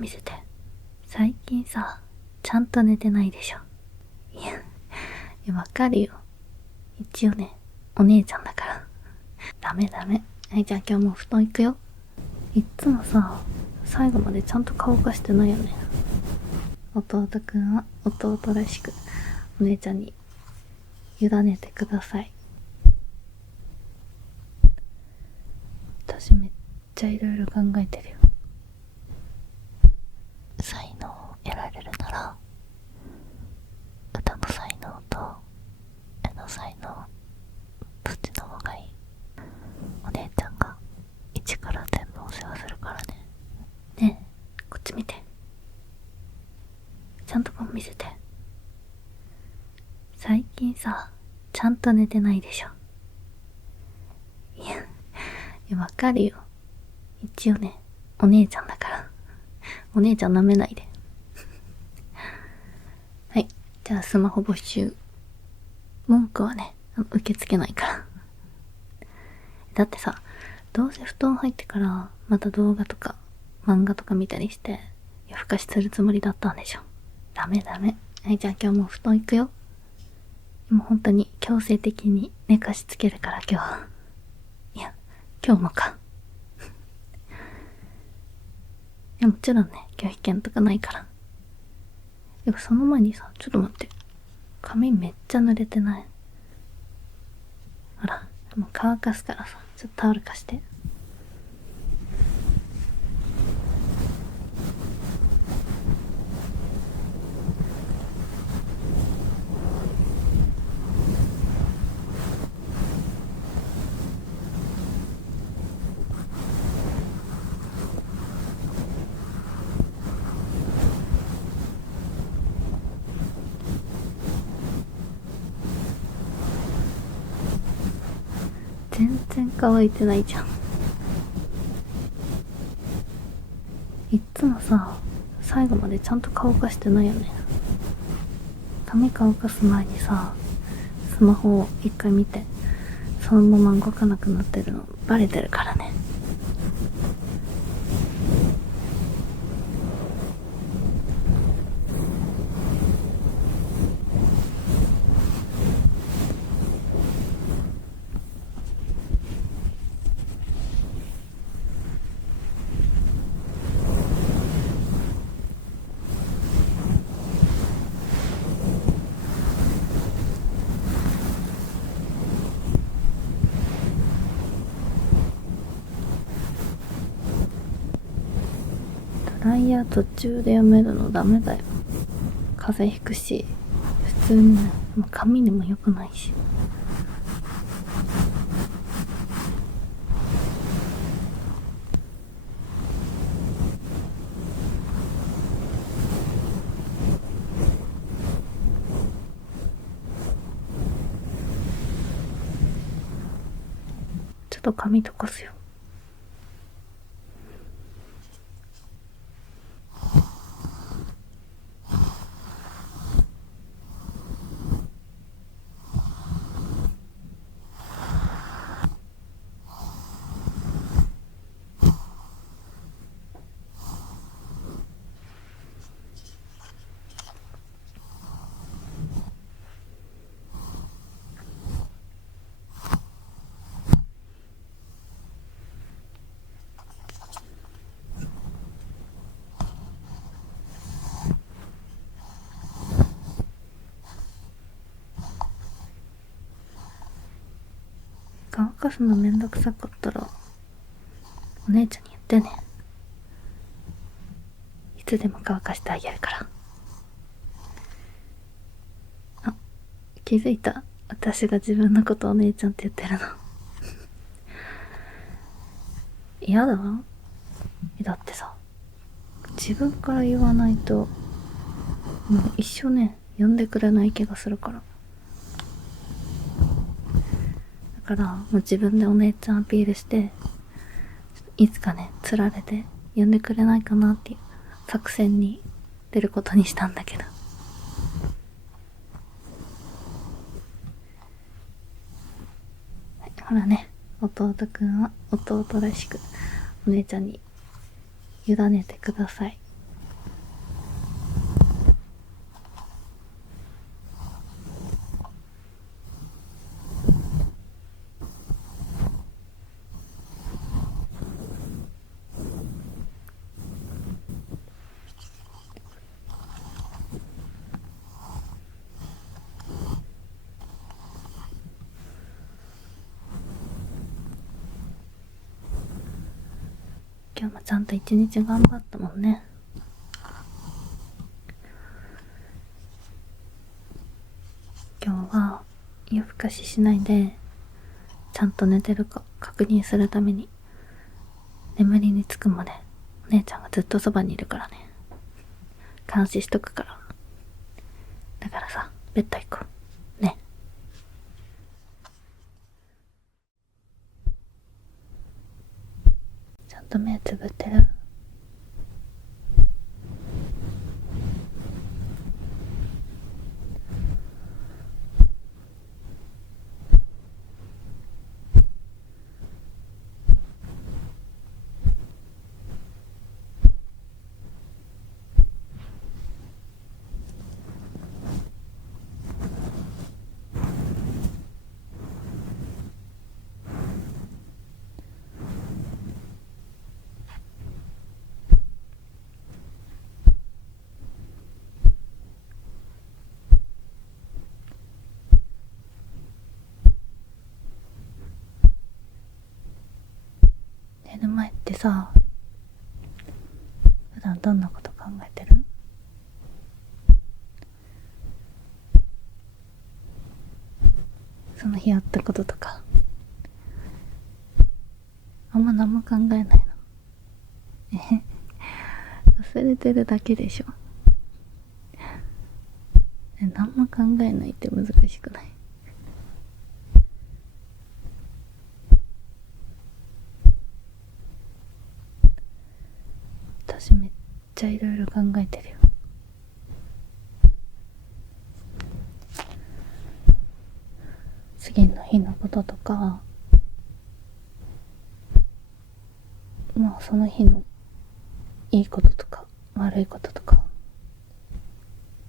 見せて。最近さ、ちゃんと寝てないでしょ。いや、わかるよ。一応ね、お姉ちゃんだから。ダメ。はい、じゃあ今日もう布団行くよ。いっつもさ、最後までちゃんと乾かしてないよね。弟くんは弟らしく、お姉ちゃんに委ねてください。私めっちゃいろいろ考えてるよ。才能を得られるなら、歌の才能と絵の才能、どっちの方がいい？お姉ちゃんが一から全部お世話するからね。ねえ、こっち見て。ちゃんと見せて。最近さ、ちゃんと寝てないでしょ。いや、わかるよ。一応ね、お姉ちゃんだから。お姉ちゃん舐めないで。はい、じゃあスマホ没収。文句はね、受け付けないから。だってさ、どうせ布団入ってからまた動画とか漫画とか見たりして夜更かしするつもりだったんでしょ。ダメ。はい、じゃあ今日もう布団行くよ。もう本当に強制的に寝かしつけるから今日。いや、今日もか。いや、もちろんね、拒否権とかないから。でもその前にさ、ちょっと待って。髪めっちゃ濡れてない？ほら、もう乾かすからさ、ちょっとタオル貸して。全然乾いてないじゃん。いっつもさ、最後までちゃんと乾かしてないよね。髪乾かす前にさ、スマホを一回見て、そのまま動かなくなってるのバレてるからね。ドライヤー途中でやめるのダメだよ。風邪ひくし、普通にね、もう髪にも良くないし。ちょっと髪とかすよ。乾かすのめんどくさかったら、お姉ちゃんに言ってね。いつでも乾かしてあげるから。あ、気づいた。私が自分のことお姉ちゃんって言ってるの。嫌だわ。だってさ、自分から言わないと、もう一生ね、呼んでくれない気がするから。だから、もう自分でお姉ちゃんアピールして、いつかね、釣られて呼んでくれないかなっていう作戦に出ることにしたんだけど。はい、ほらね、弟くんは弟らしくお姉ちゃんに委ねてください。今日もちゃんと一日頑張ったもんね。今日は夜更かししないでちゃんと寝てるか確認するために眠りにつくまでお姉ちゃんがずっとそばにいるからね。監視しとくから。だからさ、ベッド行こうね。ちゃんと目つぶってる？寝る前ってさ、普段どんなこと考えてる？その日あったこととか。あんま何も考えないの？忘れてるだけでしょ。何も考えないって難しくない？私めっちゃいろいろ考えてるよ。次の日のこととか、まあその日のいいこととか悪いこととか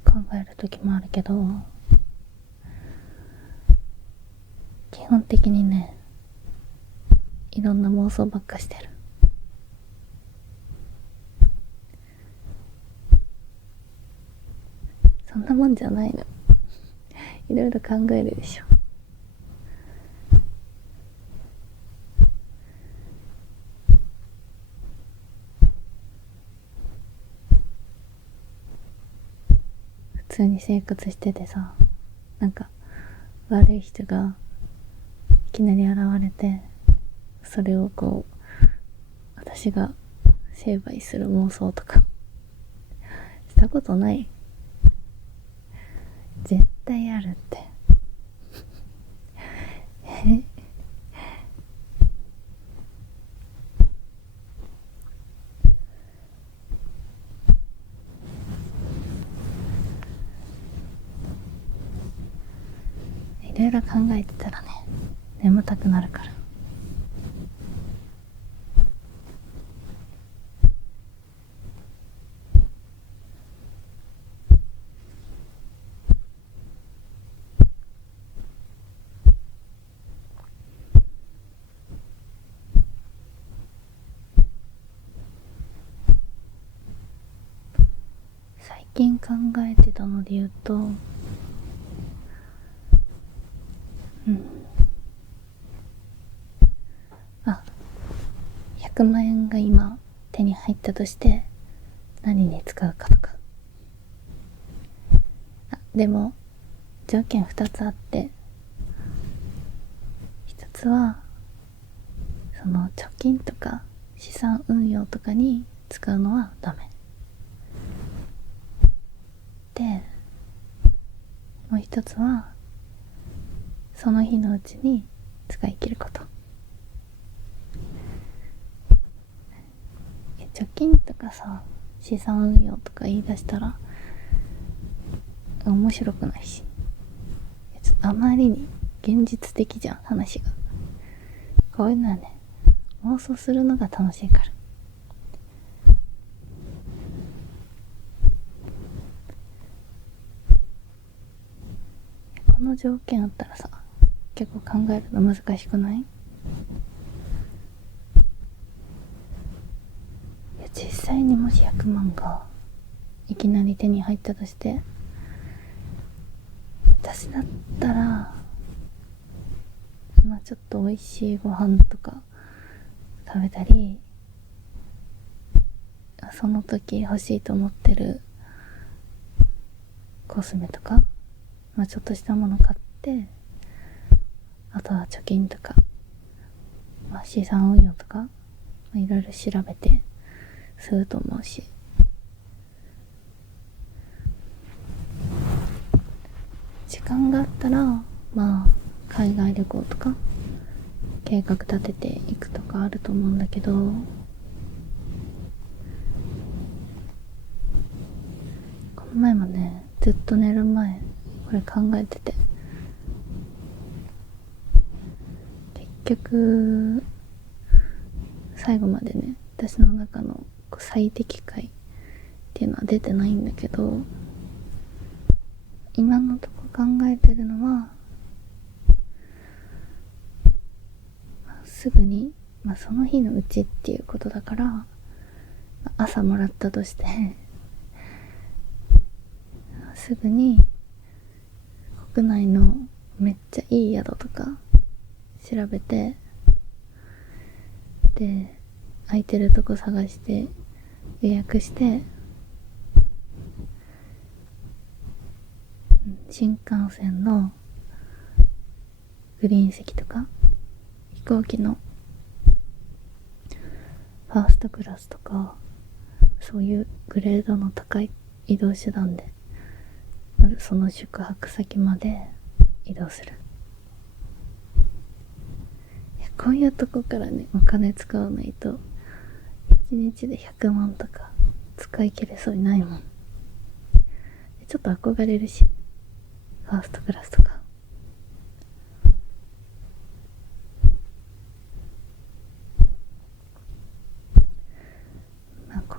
考える時もあるけど、基本的にね、いろんな妄想ばっかしてる。そんなもんじゃないの。いろいろ考えるでしょ。普通に生活しててさ、なんか悪い人がいきなり現れて、それをこう私が成敗する妄想とかしたことない？絶対あるって。いろいろ考えてたらね、眠たくなるから。最近考えてたので言うと、100万円が今手に入ったとして何に使うかとか。でも条件2つあって、1つはその貯金とか資産運用とかに使うのはダメで、もう1つはその日のうちに使い切ること。貯金とかさ、資産運用とか言い出したら面白くないし、ちょっとあまりに現実的じゃん、話が。こういうのはね、妄想するのが楽しいから。この条件あったらさ、結構考えるの難しくない？実際にもし100万がいきなり手に入ったとして、私だったらちょっと美味しいご飯とか食べたり、その時欲しいと思ってるコスメとか、ちょっとしたもの買って、あとは貯金とか、資産運用とか、いろいろ調べてすると思うし、時間があったら海外旅行とか計画立てていくとかあると思うんだけど、この前もね、ずっと寝る前これ考えてて、結局最後までね、私の中の最適解っていうのは出てないんだけど、今のとこ考えてるのは、すぐに、その日のうちっていうことだから、朝もらったとしてすぐに国内のめっちゃいい宿とか調べて、で空いてるとこ探して予約して、新幹線のグリーン席とか飛行機のファーストクラスとか、そういうグレードの高い移動手段でまずその宿泊先まで移動する。こういうとこからね、お金使わないと1日で100万とか使い切れそうにないもん。ちょっと憧れるし、ファーストクラスとか。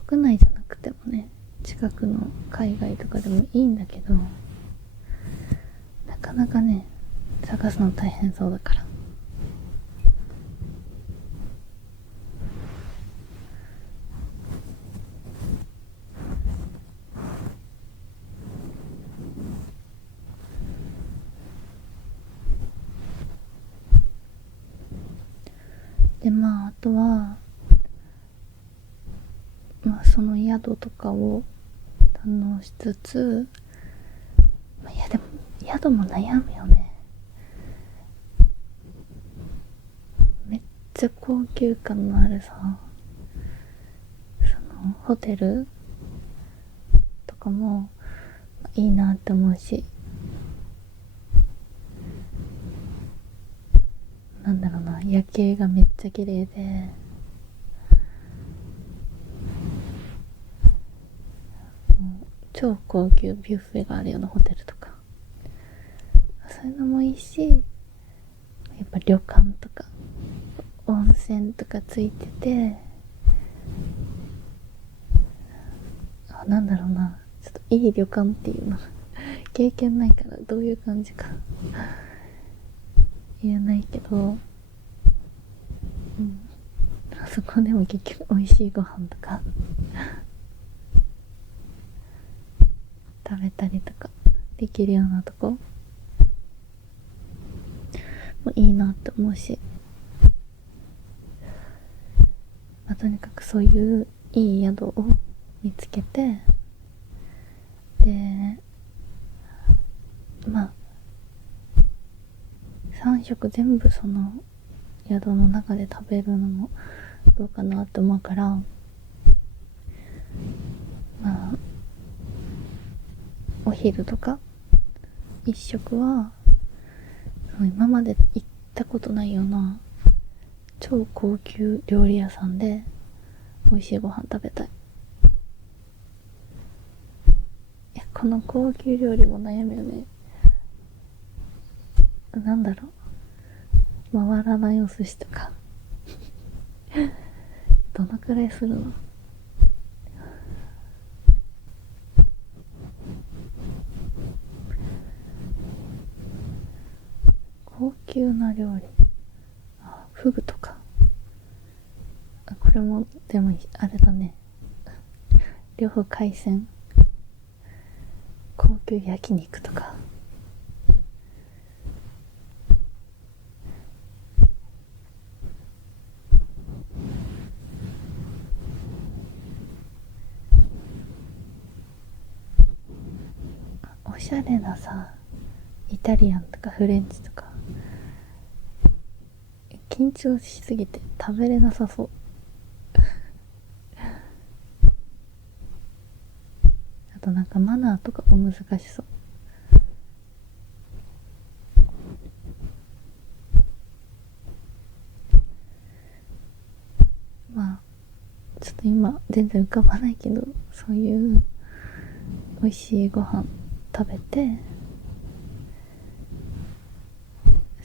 国内じゃなくてもね、近くの海外とかでもいいんだけど、なかなかね、探すの大変そうだから。であとはその宿とかを堪能しつつ、いやでも宿も悩むよね。めっちゃ高級感のあるさ、そのホテルとかもいいなって思うし、なんだろうな、夜景がめっちゃ綺麗で、超高級ビュッフェがあるようなホテルとか、そういうのもいいし、やっぱ旅館とか温泉とかついてて、なんだろうな、ちょっといい旅館っていうの経験ないからどういう感じか言えないけど、あそこでも結局美味しいご飯とか食べたりとかできるようなとこもいいなって思うし、とにかくそういういい宿を見つけて、で3食全部その宿の中で食べるのもどうかなって思うから、お昼とか1食は今まで行ったことないような超高級料理屋さんで美味しいご飯食べたい。この高級料理も悩むよね。なんだろう、回らないお寿司とかどのくらいするの？高級な料理、フグとか、これもでもあれだね、両方海鮮、高級焼肉とか、しゃれなさイタリアンとかフレンチとか緊張しすぎて食べれなさそう。あとなんかマナーとかも難しそう。まあちょっと今全然浮かばないけど、そういう美味しいご飯食べて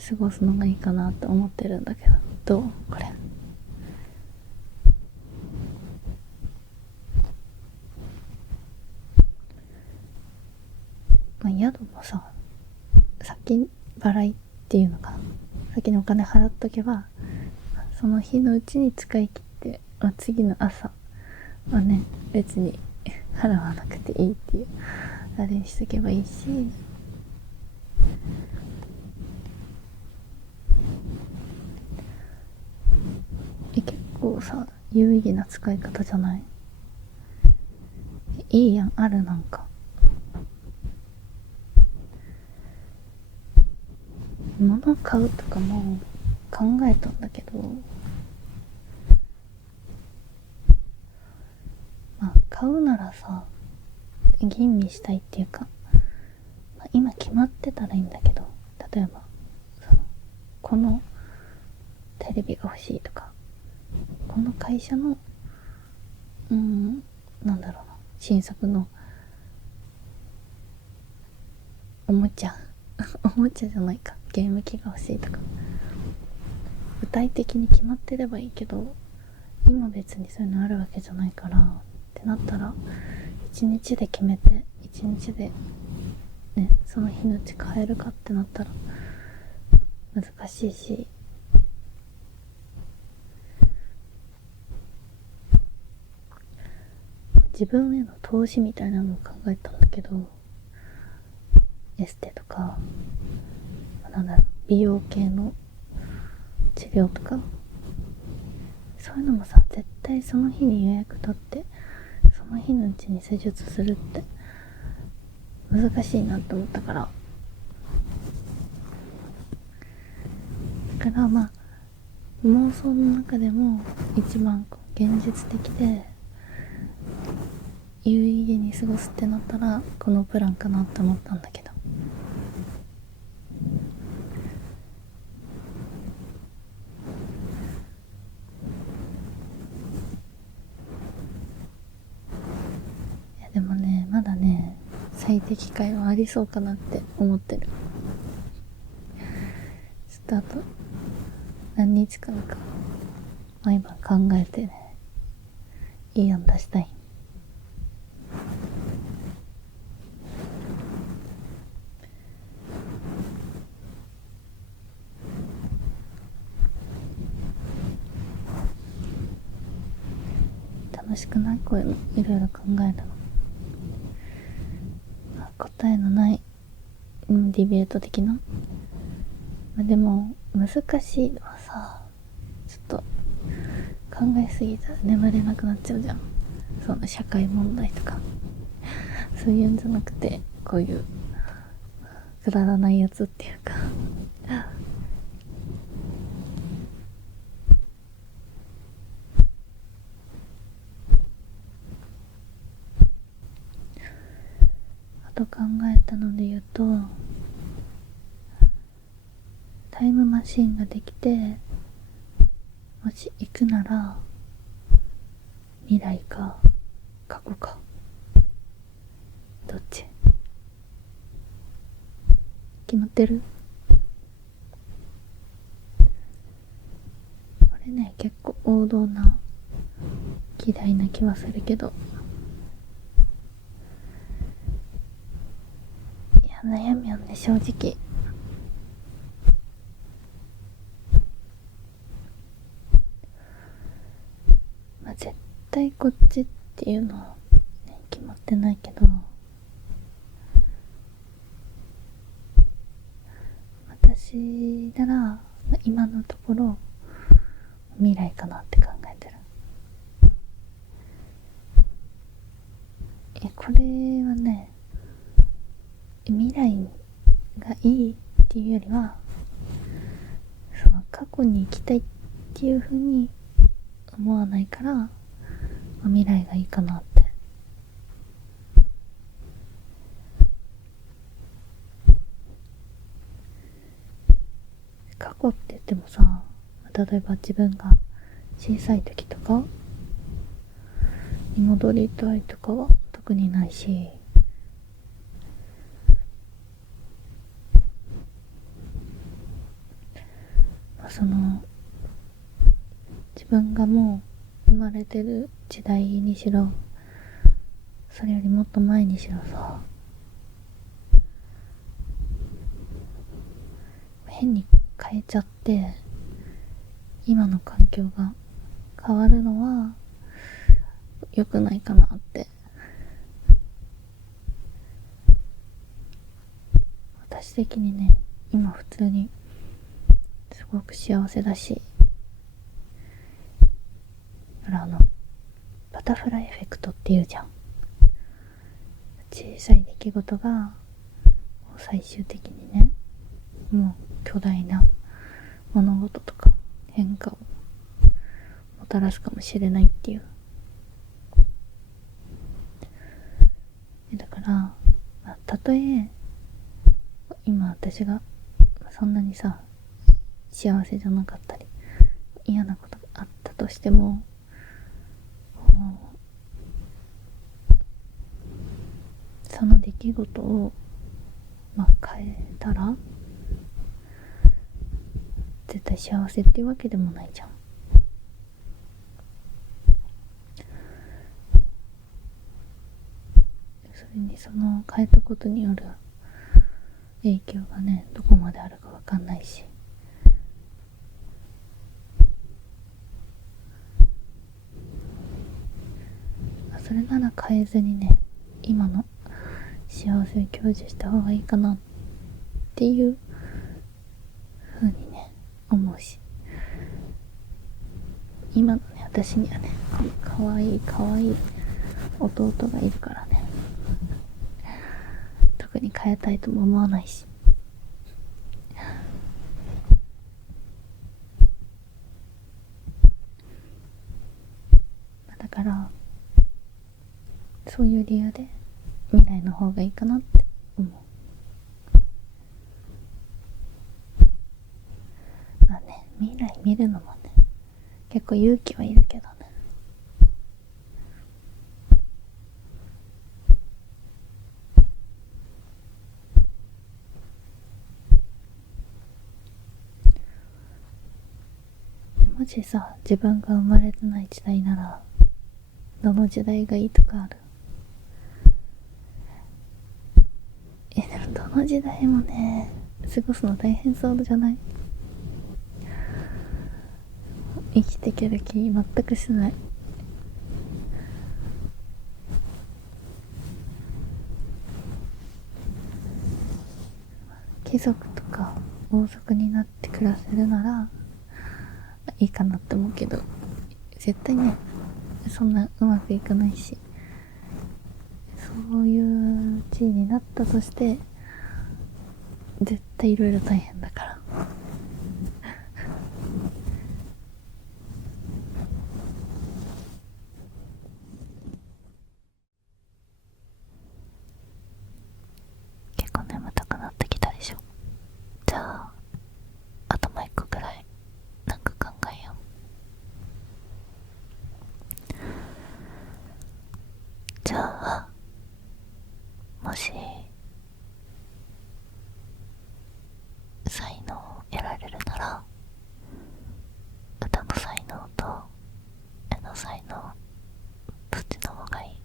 過ごすのがいいかなと思ってるんだけど、どうこれ。まあ、宿もさ、先払いっていうのかな、先にお金払っとけばその日のうちに使い切って、まあ、次の朝はね別に払わなくていいっていうあれにしとけばいいし、結構さ有意義な使い方じゃない？いいやん、ある。なんか物買うとかも考えたんだけど、まあ買うならさ吟味したいっていうか、まあ、今決まってたらいいんだけど、例えばそのこのテレビが欲しいとか、この会社のなんだろうな、新作のおもちゃおもちゃじゃないか、ゲーム機が欲しいとか、具体的に決まってればいいけど、今別にそういうのあるわけじゃないからってなったら、一日で決めて一日でねその日のうち買えるかってなったら難しいし、自分への投資みたいなのを考えたんだけど、エステとかなんだろう、美容系の治療とか、そういうのもさ絶対その日に予約取ってその日のうちに施術するって難しいなって思ったから、だからまあ妄想の中でも一番現実的で有意義に過ごすってなったらこのプランかなって思ったんだけど、いやでもねまだね最適解はありそうかなって思ってる。ちょっとあと何日間か毎晩考えてね、いい案出したい。楽しくない？こういうのいろいろ考えるの。答えのない、ディベート的な。でも難しいのはさ、ちょっと考えすぎたら眠れなくなっちゃうじゃん。その社会問題とかそういうんじゃなくて、こういうくだらないやつっていうかあと考えたので言うと、タイムマシンができて、もし行くなら未来か過去か、どっち？決まってる？これね結構王道な議題な気はするけど、いや悩みはね正直まあ絶対こっちっていうのは、ね、決まってないけど、私なら今のところ未来かなって考えてる。これはねっていうよりは、その過去に行きたいっていう風に思わないから、未来がいいかなって。過去って言ってもさ、例えば自分が小さい時とかに戻りたいとかは特にないし、その自分がもう生まれてる時代にしろ、それよりもっと前にしろさ、変に変えちゃって今の環境が変わるのは良くないかなって。私的にね、今普通にすごく幸せだし、バタフライエフェクトっていうじゃん。小さい出来事が最終的にね、もう巨大な物事とか変化をもたらすかもしれないっていう。だから、たとえ今私がそんなにさ幸せじゃなかったり嫌なことがあったとしても、その出来事を変えたら絶対幸せっていうわけでもないじゃん。それにその変えたことによる影響がね、どこまであるかわかんないし、それなら変えずにね、今の幸せを享受した方がいいかなっていう風にね思うし、今のね私にはね、かわいい弟がいるからね、特に変えたいとも思わないし。だからそういう理由で未来の方がいいかなって思う。未来見るのもね、結構勇気はいるけどね。もしさ、自分が生まれてない時代ならどの時代がいいとかある？でもどの時代もね、過ごすの大変そうじゃない？生きていける気全くしない。貴族とか王族になって暮らせるならいいかなって思うけど、絶対ねそんなうまくいかないし、そういう地位になったとして絶対いろいろ大変だから。結構眠たくなってきたでしょ。じゃああともう一個くらいなんか考えよう。じゃあもし才能を得られるなら、歌の才能と絵の才能、どっちの方がいい？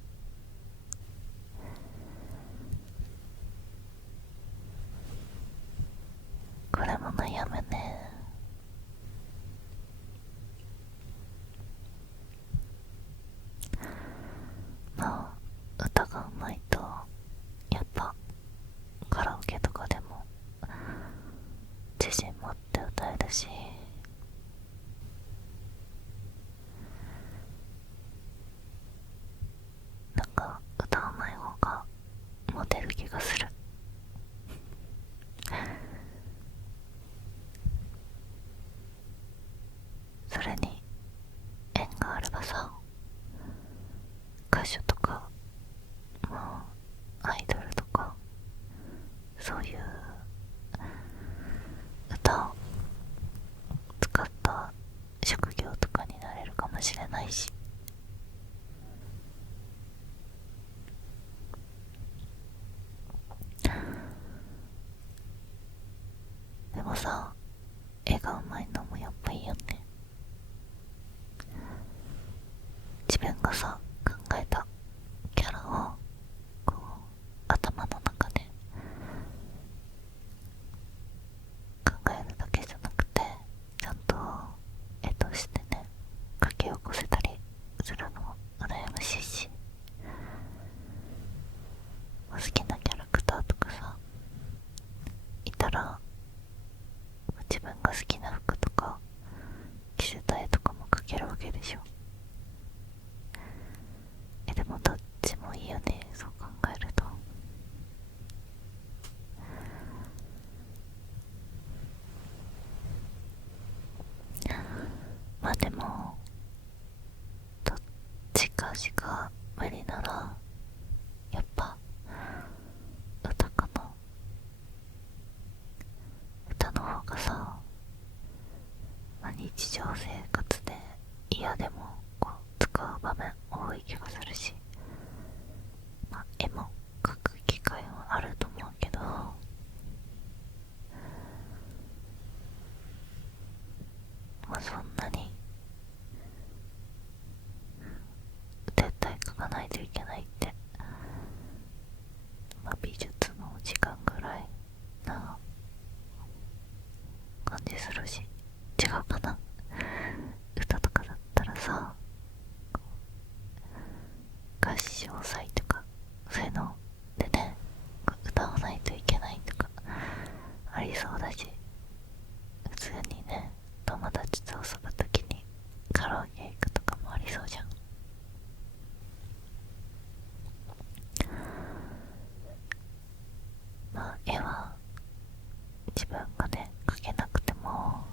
これも悩むね。歌がうまいとやっぱカラオケとかでも自信持って歌えるし、なんか歌わない方がモテる気がする。今さ考えたキャラをこう頭の中で考えるだけじゃなくて、ちゃんと絵としてね書き起こせたりするのも羨ましいし、好きなキャラクターとかさいたら、自分が好きな服とか着せた絵とかも描けるわけでしょ。でもどっちもいいよね、そう考えると。まあでもどっちかしか無理ならやっぱ歌かな。歌の方がさ、まあ、日常生活で嫌でもこう使う場面多い気がするし、まあ、絵も描く機会はあると思うけど、まあそんなに絶対描かないといけないって、まあ、美術の時間ぐらいな感じするし、違うかな。歌とかだったらさ、合唱祭とかそういうのでね歌わないといけないとかありそうだし、普通にね友達と遊ぶときにカラオケ行くとかもありそうじゃん。まあ絵は自分がね描けなくても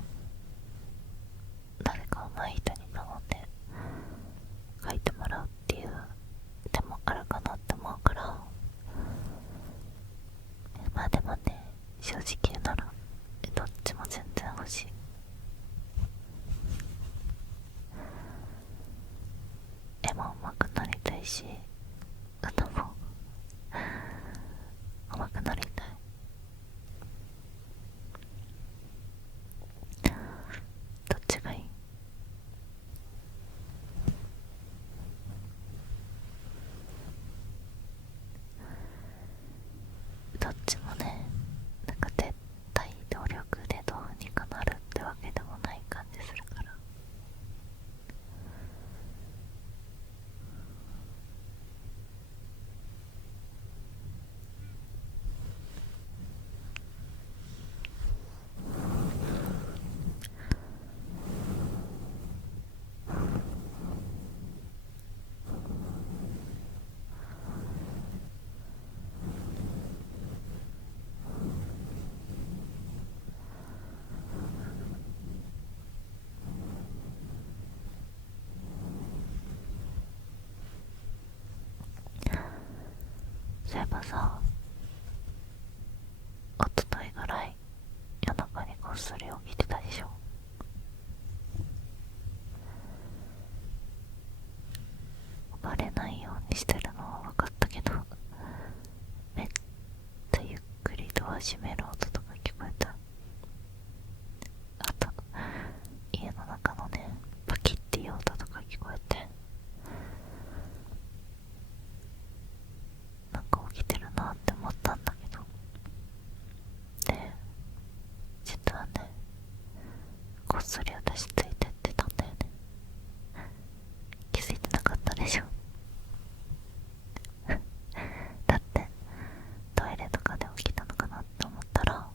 誰か上手い人に頼んで描いてもらうっていう手もあるかなって思うから、まあでもね正直言うならどっちも全然欲しい。絵も上手くなりたいし歌も上手くなりたい。どっちがいい？どっちもね、なんか絶対努力でどうにかなるってわけでもない感じするから。そういえばさ、おとといぐらい夜中にこっそり起きてたでしょ。バレないようにしてるのは分かったけど、めっちゃゆっくりドア閉める音とか聞こえた。あと家の中のねパキッていう音とか聞こえて、なんか起きてるなって思ったんだけど、で実はねこっそり私ついてってたんだよね。気づいてなかったでしょ。だってトイレとかで起きたのかなって思ったら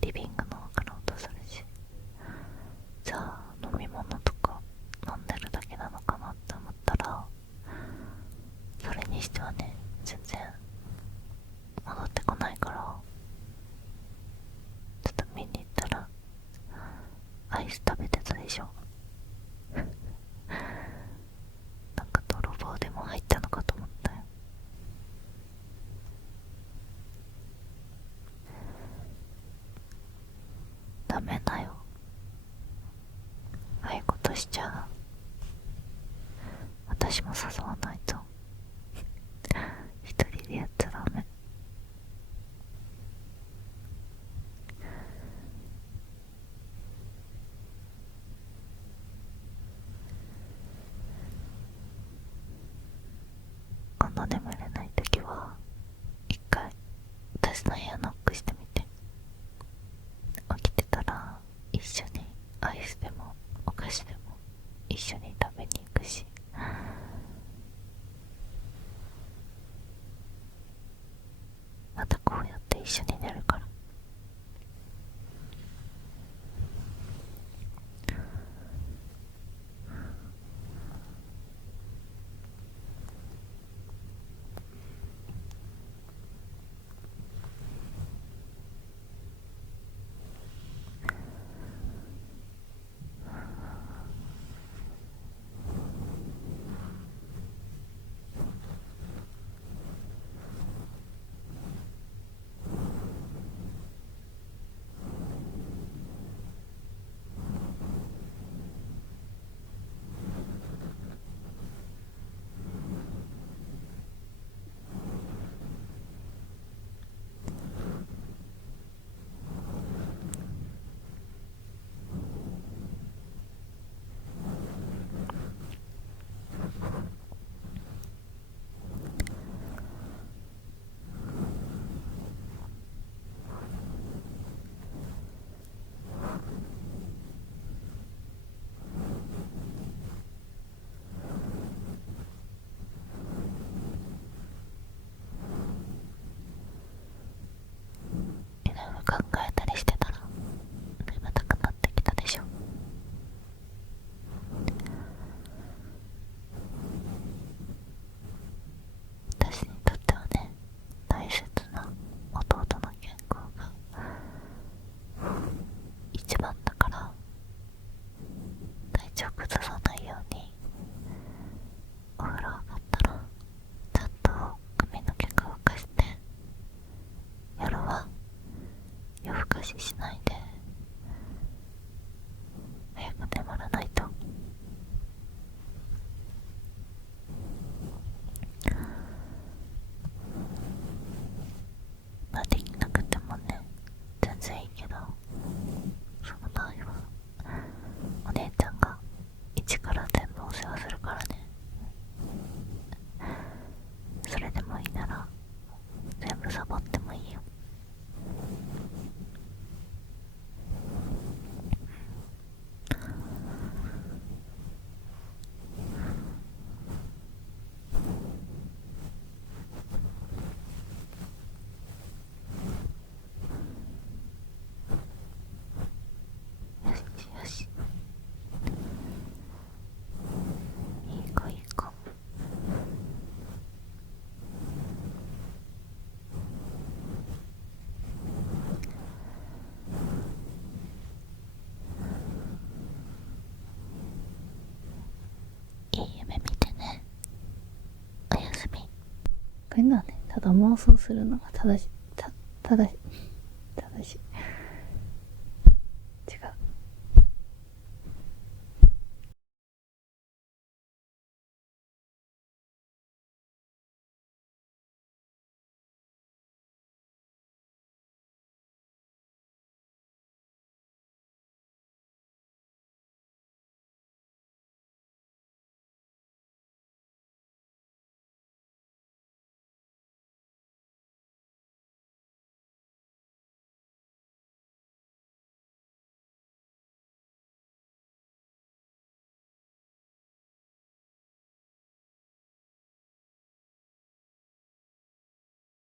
リビングの方から音するし、じゃあ飲み物とか飲んでるだけなのかなって思ったら、それにしてはね全然戻ってこないから、ちょっと見に行ったらアイス食べてたでしょ。なんか泥棒でも入ったのかと思ったよ。ダメだよ、ああいうことしちゃう。私も誘わないと。一人でやっちゃダメ。考えたりしてたら眠たくなってきたでしょ。私にとってはね、大切な弟の健康が一番だから、体調崩さないようにお風呂上がったらちゃんと髪の毛乾かして、夜は夜更かししないで早く眠らないと。まあできなくてもね全然いいけど、その場合はお姉ちゃんが一から全部お世話するからね。それでもいいなら全部サボってもいいよ。よしよし、いい子いい子。いい夢見てね。おやすみ。こういうのはね、ただ妄想するのが正しい。